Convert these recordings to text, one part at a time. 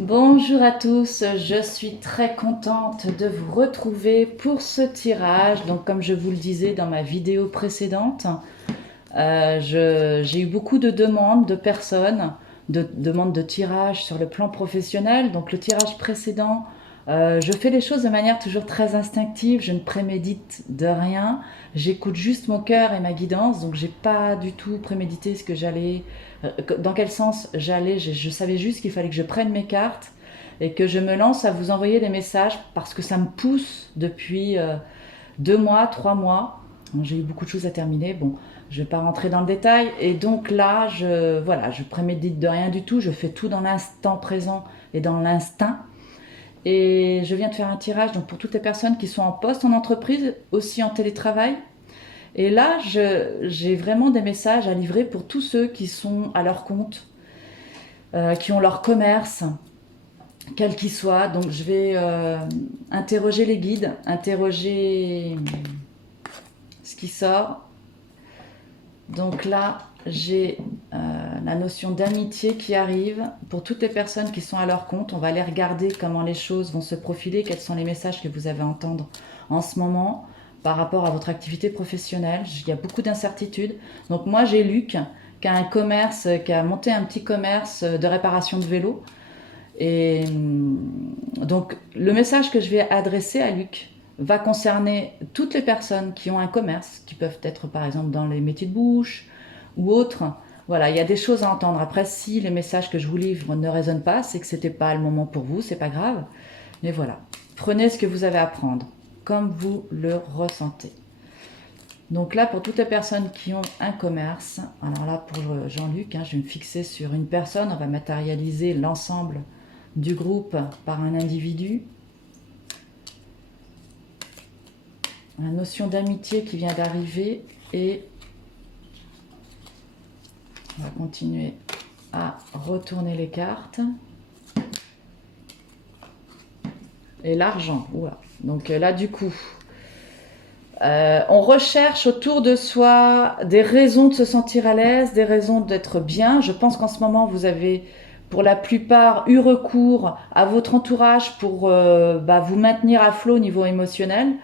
Bonjour à tous, je suis très contente de vous retrouver pour ce tirage. Donc comme je vous le disais dans ma vidéo précédente, j'ai eu beaucoup de demandes de personnes, de demandes de tirage sur le plan professionnel. Donc le tirage précédent, je fais les choses de manière toujours très instinctive, je ne prémédite de rien, j'écoute juste mon cœur et ma guidance, donc j'ai pas du tout prémédité ce que j'allais, dans quel sens j'allais, je savais juste qu'il fallait que je prenne mes cartes et que je me lance à vous envoyer des messages parce que ça me pousse depuis 2 mois, 3 mois. J'ai eu beaucoup de choses à terminer. Bon, je ne vais pas rentrer dans le détail. Et donc là, voilà, je prémédite de rien du tout. Je fais tout dans l'instant présent et dans l'instinct. Et je viens de faire un tirage donc pour toutes les personnes qui sont en poste en entreprise, aussi en télétravail. Et là, j'ai vraiment des messages à livrer pour tous ceux qui sont à leur compte, qui ont leur commerce, quel qu'il soit. Donc je vais interroger les guides, interroger ce qui sort. Donc là, j'ai la notion d'amitié qui arrive. Pour toutes les personnes qui sont à leur compte, on va aller regarder comment les choses vont se profiler, quels sont les messages que vous avez à entendre en ce moment par rapport à votre activité professionnelle. Il y a beaucoup d'incertitudes. Donc moi, j'ai Luc qui a un commerce, qui a monté un petit commerce de réparation de vélos. Et donc le message que je vais adresser à Luc va concerner toutes les personnes qui ont un commerce, qui peuvent être par exemple dans les métiers de bouche ou autres. Voilà, il y a des choses à entendre. Après, si les messages que je vous livre ne résonnent pas, c'est que c'était pas le moment pour vous, c'est pas grave. Mais voilà, prenez ce que vous avez à prendre, comme vous le ressentez. Donc là, pour toutes les personnes qui ont un commerce, alors là pour Jean-Luc, je vais me fixer sur une personne, on va matérialiser l'ensemble du groupe par un individu. La notion d'amitié qui vient d'arriver et on va continuer à retourner les cartes. Et l'argent, oula. Donc là du coup, on recherche autour de soi des raisons de se sentir à l'aise, des raisons d'être bien. Je pense qu'en ce moment, vous avez pour la plupart eu recours à votre entourage pour vous maintenir à flot au niveau émotionnel.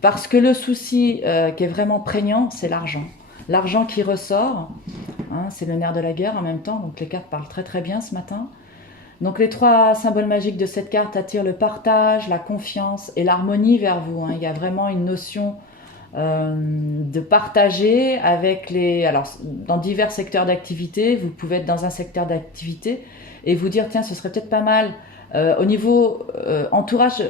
Parce que le souci qui est vraiment prégnant, c'est l'argent. L'argent qui ressort, c'est le nerf de la guerre en même temps, donc les cartes parlent très très bien ce matin. Donc les trois symboles magiques de cette carte attirent le partage, la confiance et l'harmonie vers vous. Il y a vraiment une notion de partager avec les... Alors, dans divers secteurs d'activité, vous pouvez être dans un secteur d'activité et vous dire, tiens, ce serait peut-être pas mal au niveau entourage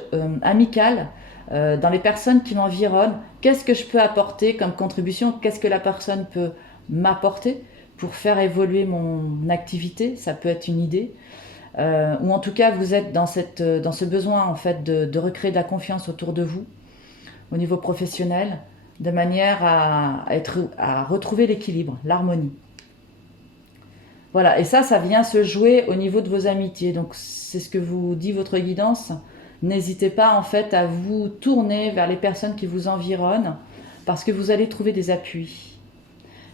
amical, dans les personnes qui m'environnent, qu'est-ce que je peux apporter comme contribution, qu'est-ce que la personne peut m'apporter pour faire évoluer mon activité, ça peut être une idée. Ou en tout cas, vous êtes dans ce besoin en fait de recréer de la confiance autour de vous au niveau professionnel, de manière à retrouver l'équilibre, l'harmonie. Voilà, et ça vient se jouer au niveau de vos amitiés. Donc c'est ce que vous dit votre guidance. N'hésitez pas en fait à vous tourner vers les personnes qui vous environnent parce que vous allez trouver des appuis.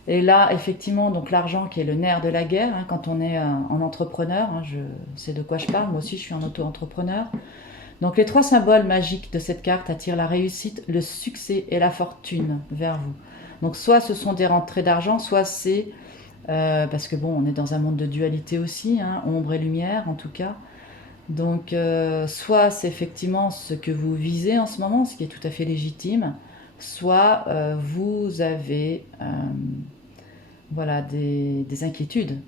Et là, effectivement, donc l'argent qui est le nerf de la guerre, quand on est en entrepreneur, je sais de quoi je parle, moi aussi je suis un auto-entrepreneur. Donc les trois symboles magiques de cette carte attirent la réussite, le succès et la fortune vers vous. Donc soit ce sont des rentrées d'argent, soit c'est parce que bon, on est dans un monde de dualité aussi, ombre et lumière en tout cas. Donc soit c'est effectivement ce que vous visez en ce moment, ce qui est tout à fait légitime, soit vous avez voilà, des inquiétudes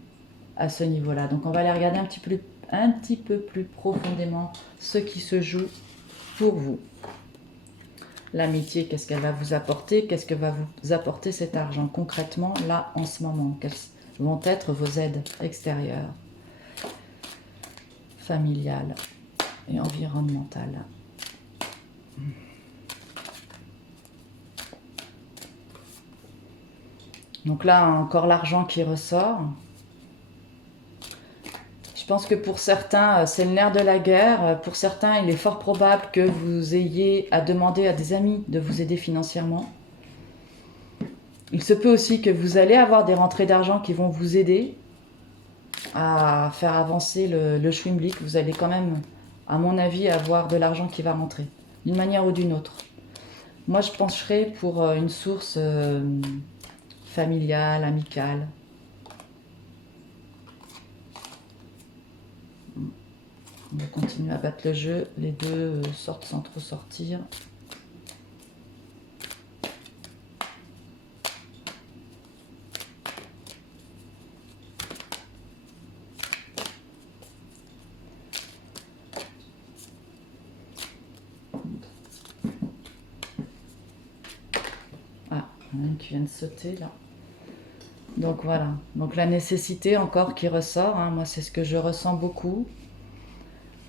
à ce niveau-là. Donc on va aller regarder un petit peu plus profondément ce qui se joue pour vous. L'amitié, qu'est-ce qu'elle va vous apporter? Qu'est-ce que va vous apporter cet argent concrètement, là, en ce moment? Quelles vont être vos aides extérieures, familiales et environnementales? Donc là, encore l'argent qui ressort. Je pense que pour certains, c'est le nerf de la guerre. Pour certains, il est fort probable que vous ayez à demander à des amis de vous aider financièrement. Il se peut aussi que vous allez avoir des rentrées d'argent qui vont vous aider. à faire avancer le Schwimblick. Vous allez quand même, à mon avis, avoir de l'argent qui va rentrer, d'une manière ou d'une autre. Moi, je pencherais pour une source familiale, amicale. On va continuer à battre le jeu. Les deux sortent sans trop sortir. Ah, il y en a une qui vient de sauter là. Donc voilà. Donc la nécessité encore qui ressort. Hein. Moi, c'est ce que je ressens beaucoup.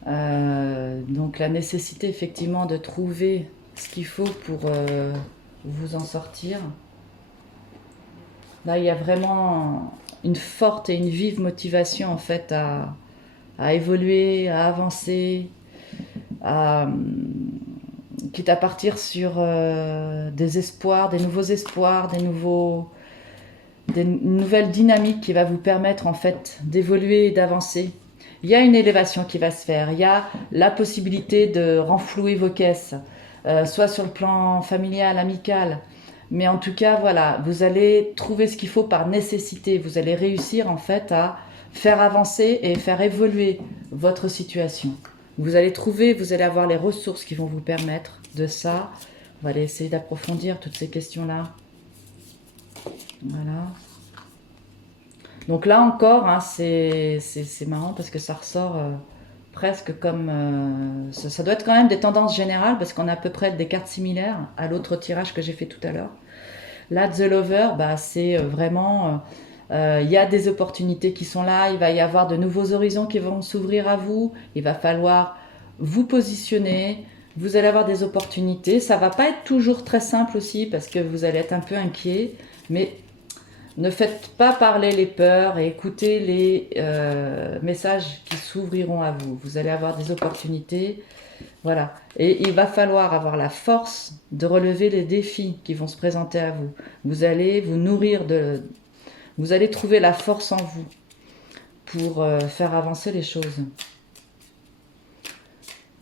Donc la nécessité effectivement de trouver ce qu'il faut pour vous en sortir. Là, il y a vraiment une forte et une vive motivation en fait à évoluer, à avancer, à, quitte à partir sur des espoirs, des nouveaux espoirs, des nouvelles dynamiques qui va vous permettre en fait d'évoluer et d'avancer. Il y a une élévation qui va se faire, il y a la possibilité de renflouer vos caisses, soit sur le plan familial, amical, mais en tout cas, voilà, vous allez trouver ce qu'il faut par nécessité, vous allez réussir en fait à faire avancer et faire évoluer votre situation. Vous allez trouver, vous allez avoir les ressources qui vont vous permettre de ça. On va aller essayer d'approfondir toutes ces questions-là. Voilà. Donc là encore, hein, c'est marrant parce que ça ressort presque comme... ça doit être quand même des tendances générales parce qu'on a à peu près des cartes similaires à l'autre tirage que j'ai fait tout à l'heure. Là, The Lover, bah, c'est vraiment... il y a des opportunités qui sont là, il va y avoir de nouveaux horizons qui vont s'ouvrir à vous, il va falloir vous positionner, vous allez avoir des opportunités. Ça va pas être toujours très simple aussi parce que vous allez être un peu inquiet, mais ne faites pas parler les peurs et écoutez les messages qui s'ouvriront à vous. Vous allez avoir des opportunités. Voilà. Et il va falloir avoir la force de relever les défis qui vont se présenter à vous. Vous allez vous nourrir de... Vous allez trouver la force en vous pour faire avancer les choses.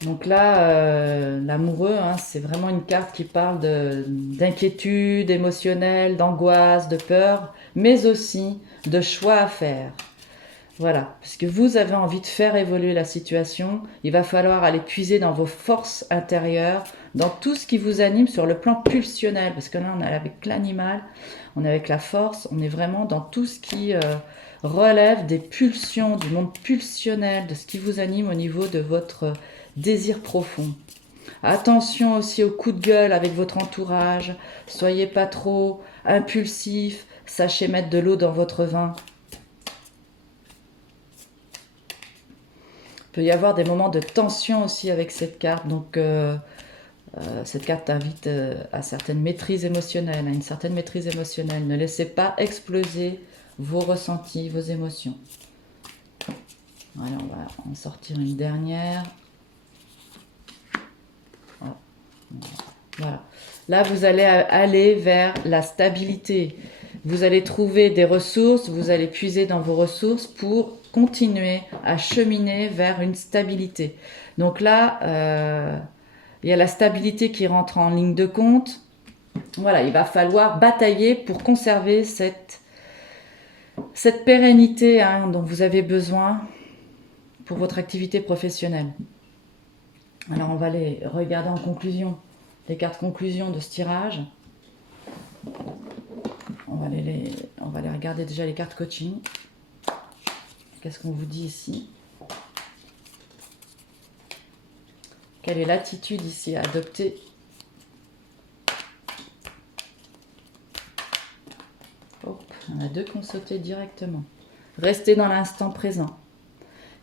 Donc là, l'amoureux, hein, c'est vraiment une carte qui parle d'inquiétude émotionnelle, d'angoisse, de peur, mais aussi de choix à faire. Voilà, parce que vous avez envie de faire évoluer la situation, il va falloir aller puiser dans vos forces intérieures, dans tout ce qui vous anime sur le plan pulsionnel, parce que là on est avec l'animal, on est avec la force, on est vraiment dans tout ce qui relève des pulsions, du monde pulsionnel, de ce qui vous anime au niveau de votre désir profond. Attention aussi aux coups de gueule avec votre entourage, soyez pas trop impulsif, sachez mettre de l'eau dans votre vin. Il peut y avoir des moments de tension aussi avec cette carte, donc cette carte invite à certaines maîtrises émotionnelles, à une certaine maîtrise émotionnelle. Ne laissez pas exploser vos ressentis, vos émotions. Voilà, on va en sortir une dernière. Voilà. Là, vous allez aller vers la stabilité. Vous allez trouver des ressources, vous allez puiser dans vos ressources pour continuer à cheminer vers une stabilité. Donc là, il y a la stabilité qui rentre en ligne de compte. Voilà, il va falloir batailler pour conserver cette pérennité hein, dont vous avez besoin pour votre activité professionnelle. Alors on va les regarder en conclusion, les cartes conclusion de ce tirage. On va les regarder déjà les cartes coaching. Qu'est-ce qu'on vous dit ici? Quelle est l'attitude ici à adopter? Hop, on a deux qui ont sauté directement. Restez dans l'instant présent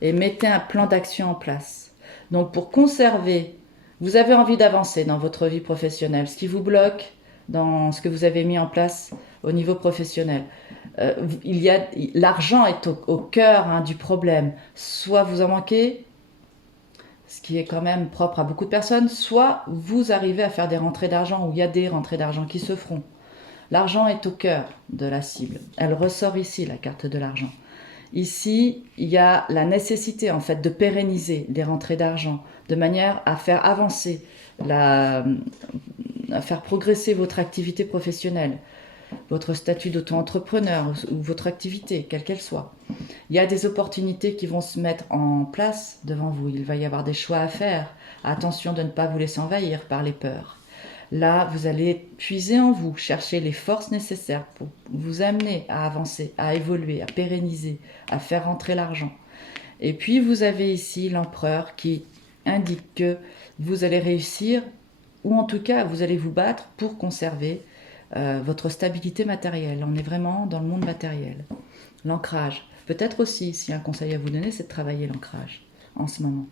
et mettez un plan d'action en place. Donc pour conserver, vous avez envie d'avancer dans votre vie professionnelle. Ce qui vous bloque dans ce que vous avez mis en place au niveau professionnel. L'argent est au cœur hein, du problème. Soit vous en manquez, ce qui est quand même propre à beaucoup de personnes, soit vous arrivez à faire des rentrées d'argent ou il y a des rentrées d'argent qui se feront. L'argent est au cœur de la cible. Elle ressort ici, la carte de l'argent. Ici, il y a la nécessité en fait de pérenniser les rentrées d'argent de manière à faire avancer, à faire progresser votre activité professionnelle, votre statut d'auto-entrepreneur ou votre activité, quelle qu'elle soit. Il y a des opportunités qui vont se mettre en place devant vous. Il va y avoir des choix à faire. Attention de ne pas vous laisser envahir par les peurs. Là, vous allez puiser en vous, chercher les forces nécessaires pour vous amener à avancer, à évoluer, à pérenniser, à faire rentrer l'argent. Et puis, vous avez ici l'empereur qui indique que vous allez réussir, ou en tout cas, vous allez vous battre pour conserver votre stabilité matérielle. On est vraiment dans le monde matériel. L'ancrage. Peut-être aussi, si un conseil à vous donner, c'est de travailler l'ancrage en ce moment.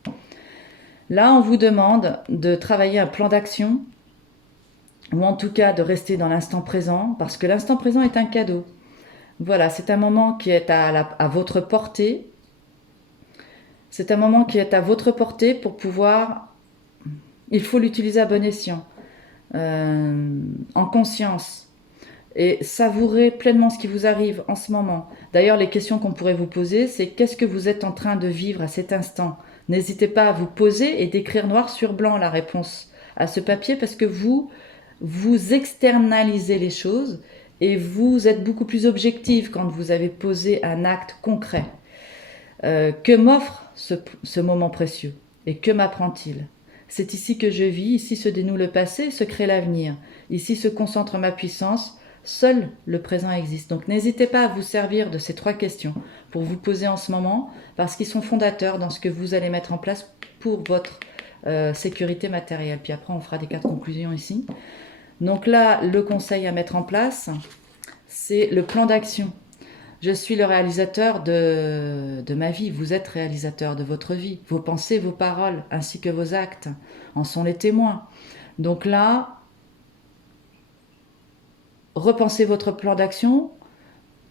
Là, on vous demande de travailler un plan d'action, ou en tout cas de rester dans l'instant présent, parce que l'instant présent est un cadeau. Voilà, c'est un moment qui est à votre portée. C'est un moment qui est à votre portée pour pouvoir... Il faut l'utiliser à bon escient, en conscience, et savourer pleinement ce qui vous arrive en ce moment. D'ailleurs, les questions qu'on pourrait vous poser, c'est qu'est-ce que vous êtes en train de vivre à cet instant? N'hésitez pas à vous poser et d'écrire noir sur blanc la réponse à ce papier, parce que vous externalisez les choses et vous êtes beaucoup plus objectif quand vous avez posé un acte concret. Que m'offre ce moment précieux et que m'apprend-il? C'est ici que je vis, ici se dénoue le passé, se crée l'avenir. Ici se concentre ma puissance, seul le présent existe. Donc n'hésitez pas à vous servir de ces 3 questions pour vous poser en ce moment, parce qu'ils sont fondateurs dans ce que vous allez mettre en place pour votre sécurité matérielle. Puis après, on fera des cas de conclusion ici. Donc là, le conseil à mettre en place, c'est le plan d'action. Je suis le réalisateur de ma vie, vous êtes réalisateur de votre vie. Vos pensées, vos paroles, ainsi que vos actes en sont les témoins. Donc là, repensez votre plan d'action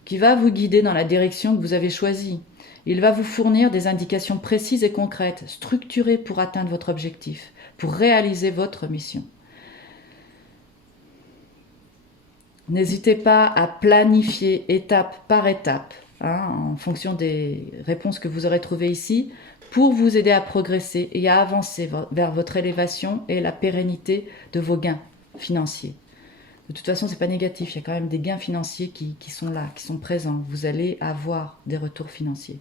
qui va vous guider dans la direction que vous avez choisie. Il va vous fournir des indications précises et concrètes, structurées pour atteindre votre objectif, pour réaliser votre mission. N'hésitez pas à planifier étape par étape, en fonction des réponses que vous aurez trouvées ici, pour vous aider à progresser et à avancer vers votre élévation et la pérennité de vos gains financiers. De toute façon, ce n'est pas négatif, il y a quand même des gains financiers qui sont là, qui sont présents. Vous allez avoir des retours financiers.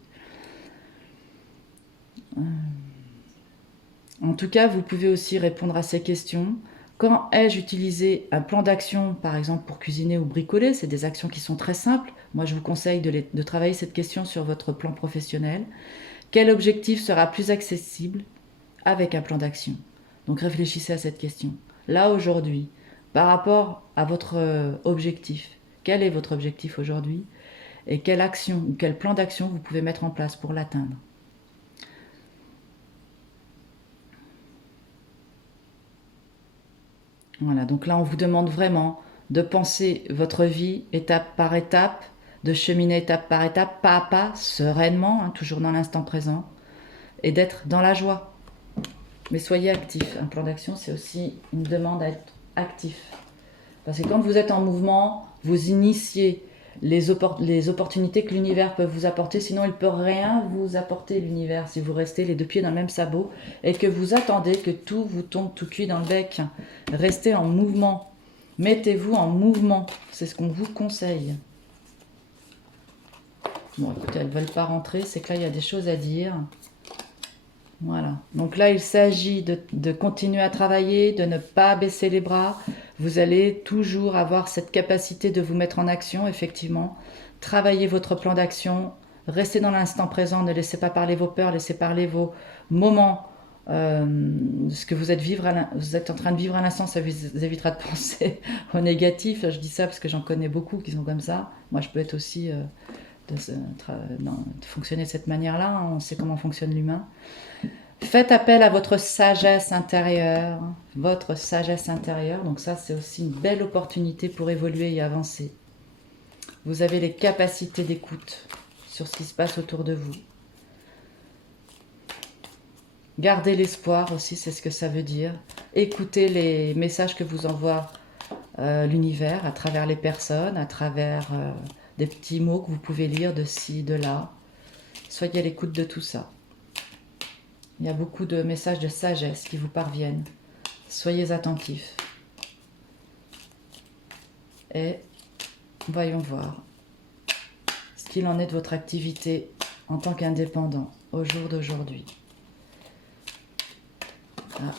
En tout cas, vous pouvez aussi répondre à ces questions. Quand ai-je utilisé un plan d'action, par exemple pour cuisiner ou bricoler? C'est des actions qui sont très simples. Moi, je vous conseille de travailler cette question sur votre plan professionnel. Quel objectif sera plus accessible avec un plan d'action? Donc réfléchissez à cette question. Là, aujourd'hui, par rapport à votre objectif, quel est votre objectif aujourd'hui? Et quelle action ou quel plan d'action vous pouvez mettre en place pour l'atteindre? Voilà, donc là, on vous demande vraiment de penser votre vie étape par étape, de cheminer étape par étape, pas à pas, sereinement, toujours dans l'instant présent, et d'être dans la joie. Mais soyez actif. Un plan d'action, c'est aussi une demande à être actif. Parce que quand vous êtes en mouvement, vous initiez les opportunités que l'univers peut vous apporter. Sinon, il ne peut rien vous apporter, l'univers, si vous restez les 2 pieds dans le même sabot et que vous attendez que tout vous tombe tout cuit dans le bec. Restez en mouvement. Mettez-vous en mouvement. C'est ce qu'on vous conseille. Bon, écoutez, elles ne veulent pas rentrer. C'est que là, il y a des choses à dire. Voilà. Donc là, il s'agit de continuer à travailler, de ne pas baisser les bras. Vous allez toujours avoir cette capacité de vous mettre en action, effectivement. Travaillez votre plan d'action. Restez dans l'instant présent. Ne laissez pas parler vos peurs. Laissez parler vos moments. Ce que vous êtes en train de vivre à l'instant, ça vous évitera de penser au négatif. Je dis ça parce que j'en connais beaucoup qui sont comme ça. Moi, je peux être aussi... de fonctionner de cette manière-là. On sait comment fonctionne l'humain. Faites appel à votre sagesse intérieure. Votre sagesse intérieure. Donc ça, c'est aussi une belle opportunité pour évoluer et avancer. Vous avez les capacités d'écoute sur ce qui se passe autour de vous. Gardez l'espoir aussi, c'est ce que ça veut dire. Écoutez les messages que vous envoie l'univers à travers les personnes, à travers... des petits mots que vous pouvez lire de ci, de là. Soyez à l'écoute de tout ça. Il y a beaucoup de messages de sagesse qui vous parviennent. Soyez attentifs. Et voyons voir ce qu'il en est de votre activité en tant qu'indépendant au jour d'aujourd'hui. Ah.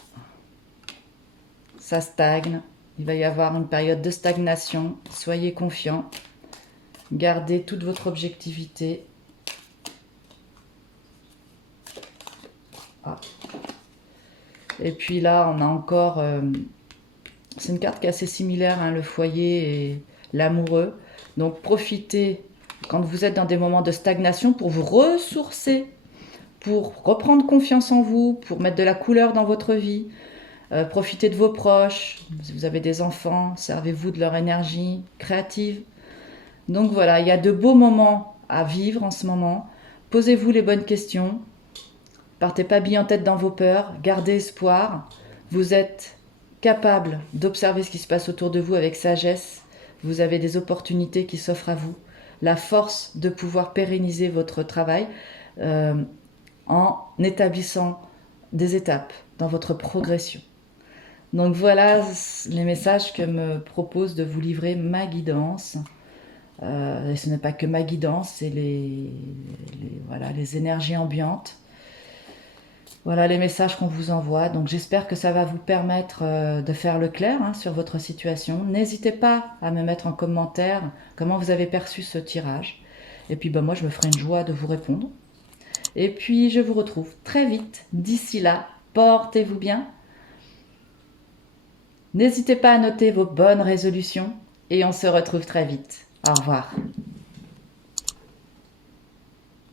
Ça stagne. Il va y avoir une période de stagnation. Soyez confiants. Gardez toute votre objectivité. Ah. Et puis là, on a encore... c'est une carte qui est assez similaire, hein, le foyer et l'amoureux. Donc profitez, quand vous êtes dans des moments de stagnation, pour vous ressourcer, pour reprendre confiance en vous, pour mettre de la couleur dans votre vie. Profitez de vos proches. Si vous avez des enfants, servez-vous de leur énergie créative. Donc voilà, il y a de beaux moments à vivre en ce moment. Posez-vous les bonnes questions. Partez pas bille en tête dans vos peurs. Gardez espoir. Vous êtes capable d'observer ce qui se passe autour de vous avec sagesse. Vous avez des opportunités qui s'offrent à vous. La force de pouvoir pérenniser votre travail en établissant des étapes dans votre progression. Donc voilà les messages que me propose de vous livrer ma guidance. Et ce n'est pas que ma guidance, c'est voilà, les énergies ambiantes. Voilà les messages qu'on vous envoie. Donc j'espère que ça va vous permettre de faire le clair, hein, sur votre situation. N'hésitez pas à me mettre en commentaire comment vous avez perçu ce tirage. Et puis moi je me ferai une joie de vous répondre. Et puis je vous retrouve très vite. D'ici là, portez-vous bien. N'hésitez pas à noter vos bonnes résolutions et on se retrouve très vite. Au revoir.